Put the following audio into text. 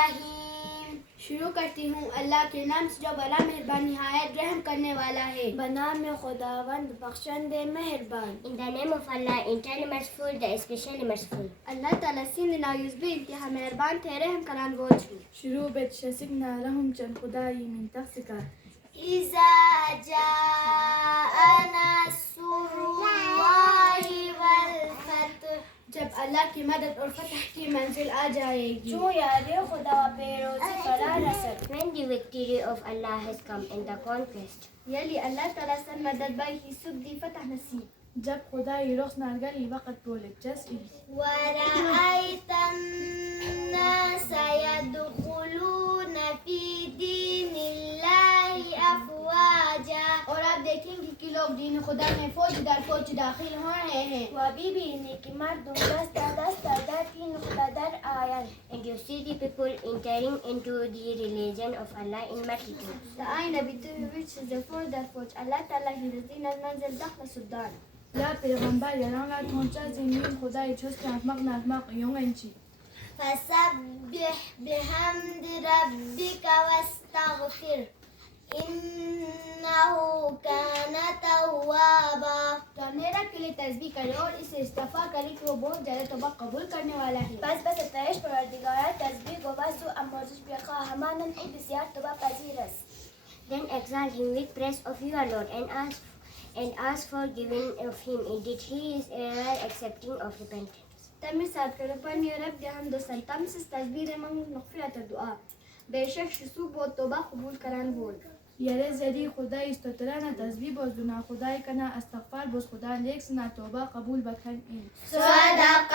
الرحیم. شروع کرتی ہوں اللہ کے نام سے جو بڑا مہربان نہایت رحم کرنے والا ہے. بنام خداوند بخشند مہربان. In the name of Allah, entirely merciful, the especially merciful. اللہ تعالیٰ سین نایوز به انتها مهربان ته رحم کنان وجه. شروع بتشسقنا لهم جل خداي من تخسك. اذا جاء نصر اللہ والفتح. جب اللہ کی مدد اور فتح کی منزل آ جائے گی. چون یاد خدا پیروزی فرا رسد. When the victory of Allah has come and the conquest. یلی اللہ تعالیٰ سن مدد بائی سب دی فتح نصیب. جب خدای رخ نرگلی وقت بولد جس ورأيت الناس يدخلون في دين الله أفواجا. اور آپ دیکھیں گے کہ لوگ دین خدا میں فوج در فوج داخل ہو رہے ہیں. وابی بینی کہ مردم دست در دین خدا در آیند. And you see the people entering into the religion of Allah in multitudes. تأين بتوش زفور در فوج. الله تعالی هیرزین از منزل داخل سودان. لا پیغمبر یران لا تونچا زمین خدای چست احمق نحمق یونگنچی. فسبح بحمد ربك واستغفر إنه كان توابا. تو میرا کے لیے تسبیح کرے اور اسے استغفار کرے کہ وہ بہت زیادہ توبہ قبول کرنے والا ہے. بس ستایش پروردگار تسبیح گواست و امرزش بخواہ ہمانند او بسیار توبہ پذیر است. Then exalt him with praise of your Lord and ask forgiveness of him. Indeed, he is ever accepting of repentance. تم ساتھ کرو پن یا رب دہم دوستان تم سے تسبیح من مغفرت دعا. بے شک شسو بہت توبہ قبول کران بول. یره زدی خدای استطرانه تسبیح باز دونه خدای کنه استغفار باز خدا لیک سنا توبه قبول بکن این. صدق